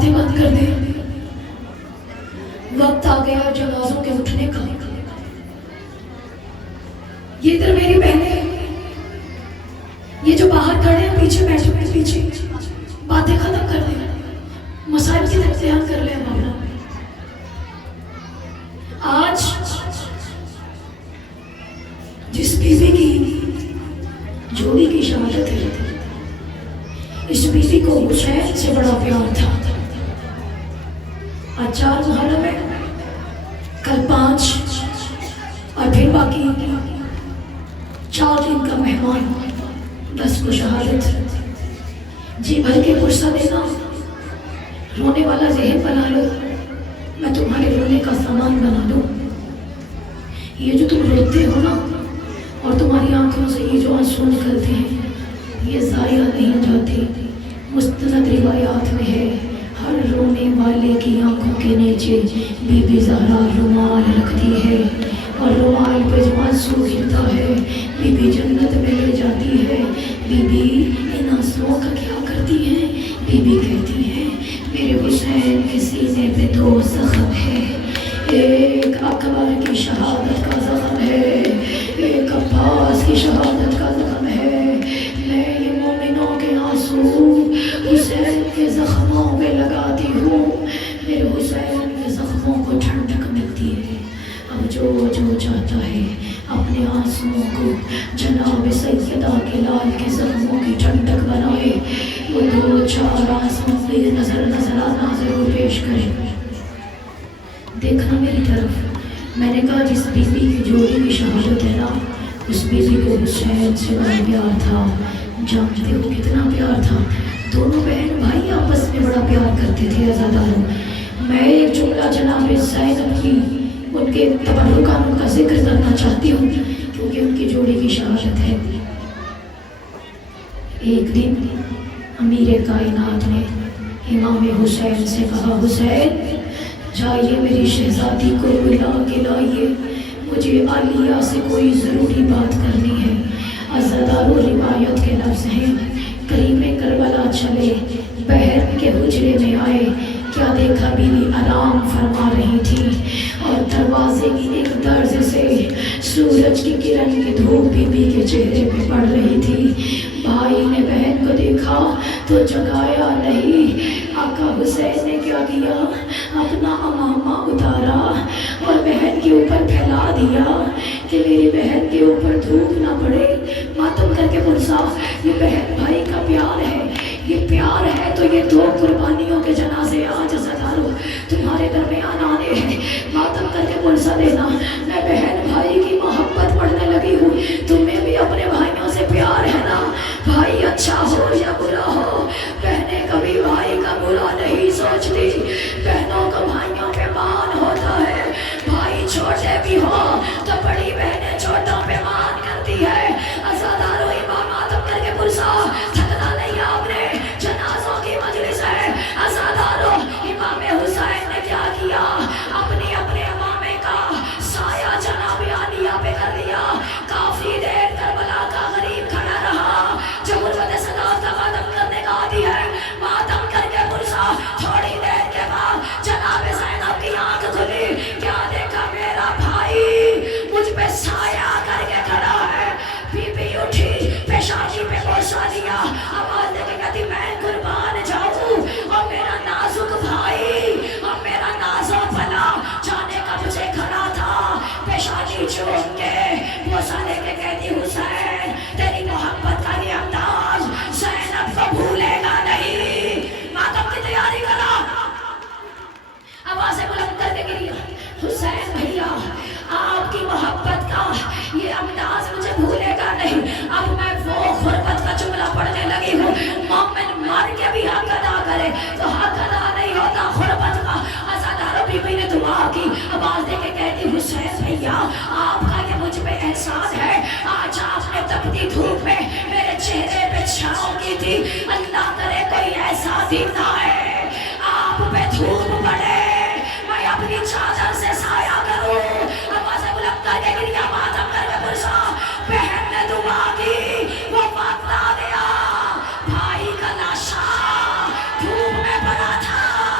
باتیں بند کر دے، وقت آ گیا جنازوں کے اٹھنے کا۔ یہ ادھر میری بہنیں، یہ جو باہر کھڑے ہیں پیچھے بیٹھے ہوئے پیچھے، باتیں ختم کر دیں، مسائل کی طرف دھیان کر لیں مولا۔ آج جس بیوی کی جوڑی کی شہادت ہے، اس بیوی کو حسین سے بڑا پیار تھا۔ آج 4 محرم ہے، کل 5 اور پھر باقی 4 دن کا مہمان، 10 کو شہادت۔ جی بھر کے غصہ دینا، رونے والا ذہن بنا لو، میں تمہارے رونے کا سامان بنا دوں۔ یہ جو تم روتے ہو نا، اور تمہاری آنکھوں سے یہ جو آنسو نکلتے ہیں، یہ ضائع نہیں جاتے۔ مستند روایات میں ہے، ہر رونے والے کی آنکھوں کے نیچے بی بی زہرا رومال رکھتی ہے، اور رومال پہ جو آنسو گرتا ہے بی بی جنت میں لے جاتی ہے۔ بی بی ان آنسوؤں کا کیا کرتی ہے؟ بی بی کہتی ہے میرے حسین کے سینے پہ 2 زخم ہے، ایک اکبر کی شہادت کا زخم ہے، ایک عباس کی شہادت کا زخم ہے۔ میں یہ مومنوں کے آنسو حسین کے زخموں پہ لگاتی ہوں، میرے حسین کے زخموں کو ٹھنڈک ملتی ہے۔ اب جو چاہتا ہے اپنے آنسوؤں کو جناب سیدہ کے لال کے زخموں کی ٹھنڈک بنائے، وہ 2-4 آنسو میرے نظرانہ ضرور پیش کرے۔ دیکھنا میری طرف، میں نے کہا جس بی بی کی جوڑی کی شہادت ہے نا، اس بی بی کو حسین سے بڑا پیار تھا۔ جانتے ہو کتنا پیار تھا؟ دونوں بہن بھائی آپس میں بڑا پیار کرتے تھے عزاداروں۔ میں ایک جملہ جناب زینب کی ان کے تبرکات کا ذکر کرنا چاہتی ہوں، کیونکہ ان کی جوڑی کی شہادت ہے۔ ایک دن امیر کائنات نے امام حسین سے کہا حسین جائیے میری شہزادی کو بلا کے لائیے، مجھے عالیہ سے کوئی ضروری بات کرنی ہے۔ عزاداروں روایت کے لفظ ہیں کریم کربلا چلے، بہن کے حجرے میں آئے، کیا دیکھا بیوی آرام فرما رہی تھی، اور دروازے کی ایک درز سے سورج کی کرن کی دھوپ بیوی کے چہرے پہ پڑ رہی تھی۔ بھائی نے بہن کو دیکھا تو جگایا نہیں۔ آقا حسین نے کیا کیا؟ اپنا امامہ اتارا اور بہن کے اوپر پھیلا دیا کہ میری بہن کے اوپر دھوپ نہ پڑے۔ ماتم کر کے پرسا یہ بہن بھائی کا پیار ہے، یہ پیار ہے تو یہ 2 قربانیوں کے جنازے آج عزاداروں تمہارے درمیان آنے ہیں۔ ماتم کر کے پرسا دینا میں بہن بھائی کی محبت پڑھنے لگی ہوں، تمہیں بھی اپنے بھائیوں سے پیار ہے نا؟ بھائی اچھا ہو یا برا ہو، بہنیں کبھی بھائی کا برا نہیں سوچتی، بہنوں کا بھائیوں پہ مان ہوتا ہے۔ بھائی چھوٹے بھی ہو تو بڑی بہنیں چھوٹوں پہ مان کرتی ہے۔ عزاداروں امام ماتم کر کے پرسا تھکنا نہیں آپ نے، جنازوں کی مجلس ہے۔ عزاداروں امام حسین نے کیا کیا؟ اپنے امامے کا سایہ جناب عالیہ پہ کر دیا۔ کافی دیر کربلا کا غریب کھڑا رہا، جب غربت صداقت کا ماتم کرنے کا عادی ہے، ماتم کر کے پرسا تھوڑی دیر کے بعد جناب زینب کی آنکھ کھلی، کیا دیکھا میرا بھائی مجھ پہ سایہ کر کے کھڑا ہے۔ بی بی اٹھی پیشانی پہ بوسہ دیا، آواز دے کے کہتی میں قربان جاؤں، اور میرا نازک بھائی اور میرا نازک بھلا جانے کا مجھے کھڑا تھا۔ پیشانی چوم کے بوسہ دے کے کہتی حسین تیری محبت کا یہ انداز زینب کو بھولے گا نہیں۔ ماتم کی تیاری کرا، آوازیں بلند کر کے گری حسین بھیا آپ کی محبت کا یہ انداز مجھے بھولے گا نہیں۔ اب میں وہ غربت کا جملہ پڑھنے لگی ہوں، مومن مر کے بھی حق ادا کرے تو حق ادا نہیں ہوتا غربت کا۔ عزاداروں بی بی نے دعا کی، آواز دے کے کہتی حسین بھیا آپ کا یہ مجھ پہ احسان ہے، آج آپ نے تپتی دھوپ میں میرے چہرے پہ چھاؤں کی تھی، اللہ کرے کوئی ایسا دن آئے آپ پہ دھوپ پڑے میں اپنی چادر سے سایہ کروں۔ آوازیں بلند کر کے گریا ماتم کر کے پرسا بہن نے دعا کی، وہ وقت آ گیا، بھائی کا لاشا دھوپ میں پڑا تھا،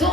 2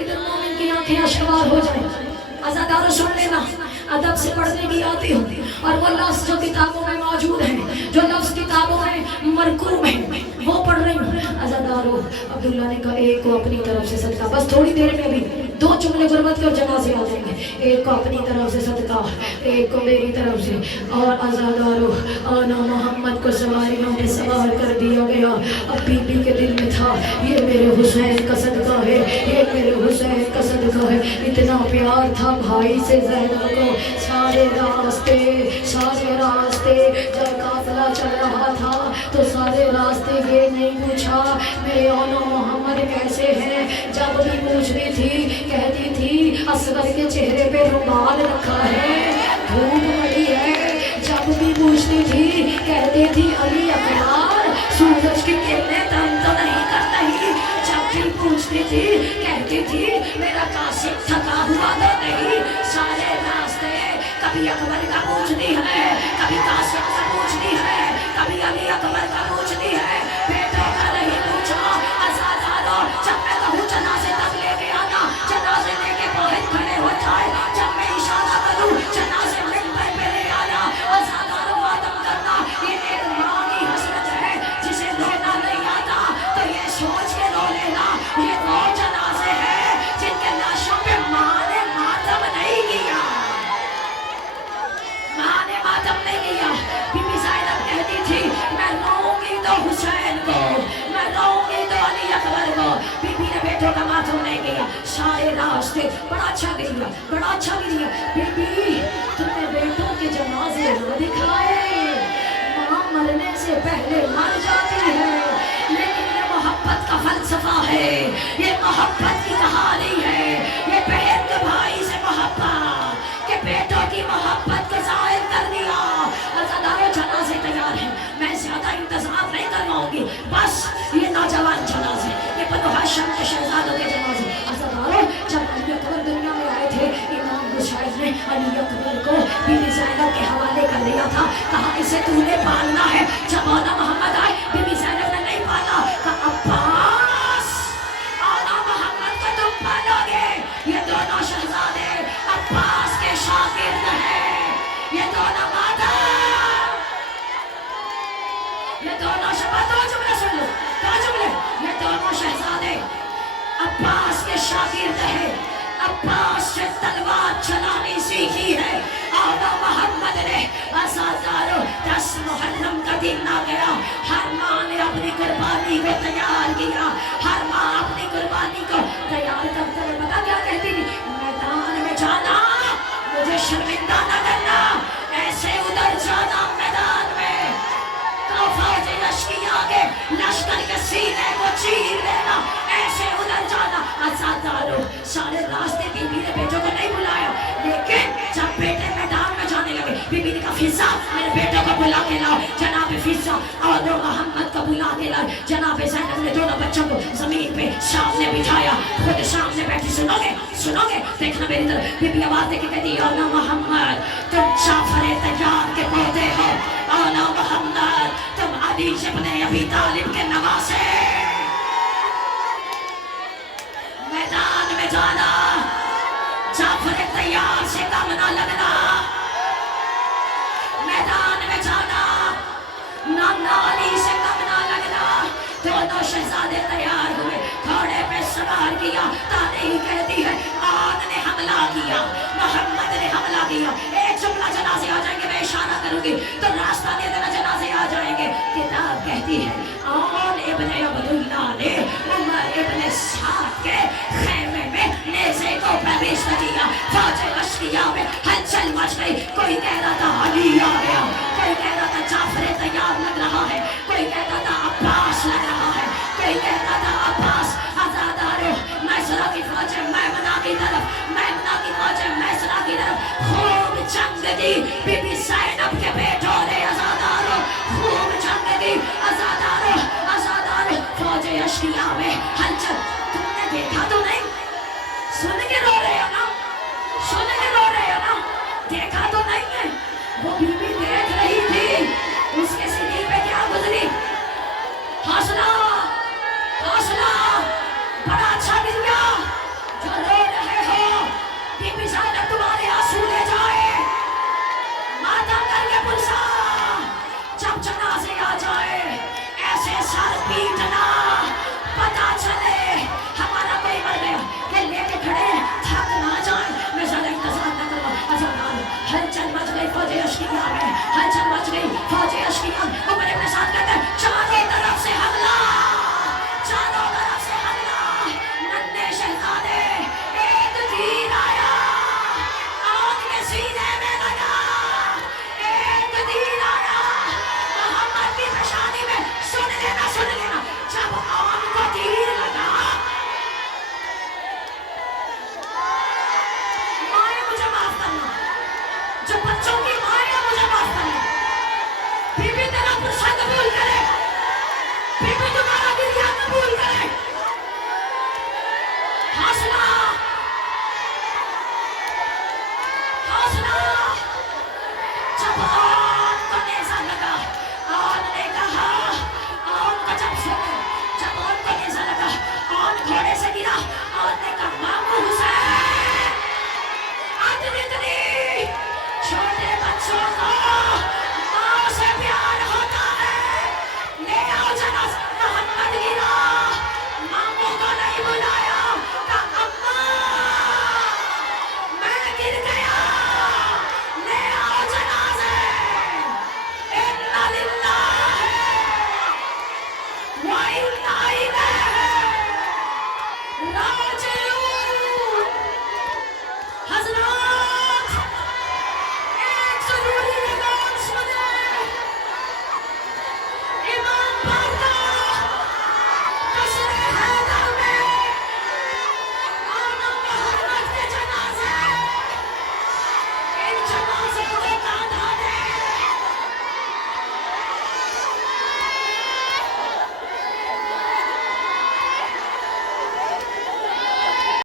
ادھر مومن کی آنکھیں اشکار ہو جائیں. عزادارو سن لینا, ادب سے پڑھنے کی آتی ہوں, اور وہ لفظ جو کتابوں میں موجود ہیں, جو لفظ کتابوں میں مرقوم ہیں, وہ پڑھ رہی ہوں. عزادارو عبداللہ نے کہا ایک کو اپنی طرف سے صدقہ, بس تھوڑی دیر میں بھی 2 جملے غربت کے اور جنازے آ جائیں گے. ایک کو اپنی طرف سے صدقہ, ایک کو میری طرف سے. اور عزادارو آنا محمد کو سواریوں میں سوار کر دیا گیا. اب بی بی کے دل میں تھا یہ میرے حسین کا صدقہ ہے, یہ میرے حسین کا صدقہ ہے. اتنا پیار تھا بھائی سے زینب کو. سارے راستے جب قافلہ چل رہا تھا تو سارے راستے یہ نہیں پوچھا میرے اولو محمد کیسے ہیں. جب بھی پوچھتی تھی کہتی تھی اصغر کے چہرے پہ رومال رکھا ہے, دھوپ پڑی ہے. جب بھی پوچھتی تھی کہتی تھی علی اکبر سورج کی کرنیں تم تو نہیں کر رہی. جب بھی پوچھتی تھی کہتی تھی میرا قاسم تھکا ہوا تو نہیں. سارے راستے کبھی اکبر کا پوچھتی ہے, کبھی قاسم کا پوچھتی ہے, کبھی علی اکبر کا پوچھتی ہے, بیٹوں کا نہیں پوچھا. عزادارو جب میں کہوں جنازے تک لے کے آنا, جنازے لے کے باہر کھڑے ہو جائے. جب میں اشارہ کروں جنازے منبر پہ لے آنا. عزادارو ماتم کرنا یہ ایک ماں کی حسرت ہے جسے رونا نہیں آتا تو یہ سوچ کے رو لینا یہ وہ جنازے ہیں جن کے لاشوں پہ ماں نے ماتم نہیں کیا. ماں نے ماتم نہیں کیا. بی بی زینب کہتی تھی میں روؤں گی تو حسین کو, میں روؤں گی تو علی اکبر کو. بی بی نے بیٹوں کا ماتم نہیں کیا. سارے راستے بڑا اچھا گریا, بڑا اچھا گریا. بی بی تم نے بیٹوں کے جنازے نہ دکھائے. ماں مرنے سے پہلے مر جاتی ہے, لیکن یہ محبت کا فلسفہ ہے, یہ محبت کی کہانی ہے. یہ بہن کے بھائی سے محبت کہ بیٹوں کی محبت کو ظاہر کر دیا. عزادارو جنازے تیار ہیں, میں زیادہ انتظار نہیں کرواؤں گی. بس یہ نوجوان جنازے, یہ بنو ہاشم کے شہزادوں کے جنازے. عزادارو جب علی اکبر دنیا میں آئے تھے امام حسین نے علی اکبر کو بی بی زینب کے حوالے کر دیا تھا. کہا اسے تو نے پالنا ہے. جب آنا محمد آئے بی بی زینب نے نہیں پالا. کہا عباس آنا محمد کو تم پالو گے. یہ دونوں شہزادے عباس کے شاگرد ہیں. یہ دونوں مادر, یہ دونوں شہزادے, دو جملے سن لو, دو جملے. یہ دونوں شہزادے عباس کے شاگرد ہیں. عباس سے تلوار چلانی سیکھی ہے. آقا محمد نے عزادارو 10 محرم کا دن آ گیا. ہر ماں نے اپنی قربانی کو تیار کیا, ہر ماں اپنی قربانی کو تیار کرتے ہوئے پتا کیا کہتی تھی, میدان میں جانا مجھے شرمندہ نہ کرنا, ایسے ادھر جانا میدان میں تو فوج لشکری آگے لشکر کے سینے کو چیر لینا, ایسے ادھر جانا. عزادارو سارے راستے بی بی نے بیٹوں کو نہیں بلایا, لیکن جب بیٹے میدان میں جانے لگے بی بی نے کہا فضا میرے بیٹوں کو بلا کے لاؤ. جناب فضا اور محمد کو بلا کے لائے. جناب زینب نے دونوں بچوں کو زمین پہ سامنے بٹھایا, خود سامنے بیٹھی. سنو گے, سنو گے, دیکھنا میری طرف. بی بی آواز دے کے کہتی اولا محمد تم جعفر تیار کے پوتے ہو, اولا محمد تم علی ابن ابی طالب کے نواسے. میدان میں جانا جعفر تیار سے کم نہ لگنا. میدان میں جانا نانا علی سے کم نہ لگنا. دونوں شہزادے تیار ہوئے, گھوڑے پہ سوار کیا. تاریخ کہتی ہے آن نے حملہ کیا, محمد نے حملہ کیا. ایک جملہ جنازے آ جائیں گے, میں اشارہ کروں گی تو راستہ دے دینا, جنازے آ جائیں گے. کتاب کہتی ہے آن ابن عبداللہ نے عمر ابن سعد کے خیمے میں نیزے کو پرویش کیا. فوج لشکریہ میں ہلچل مچ گئی. کوئی کہہ رہا تھا علی آ گیا, کوئی کہہ رہا تھا جعفر تیار لگ رہا ہے, کوئی کہتا تھا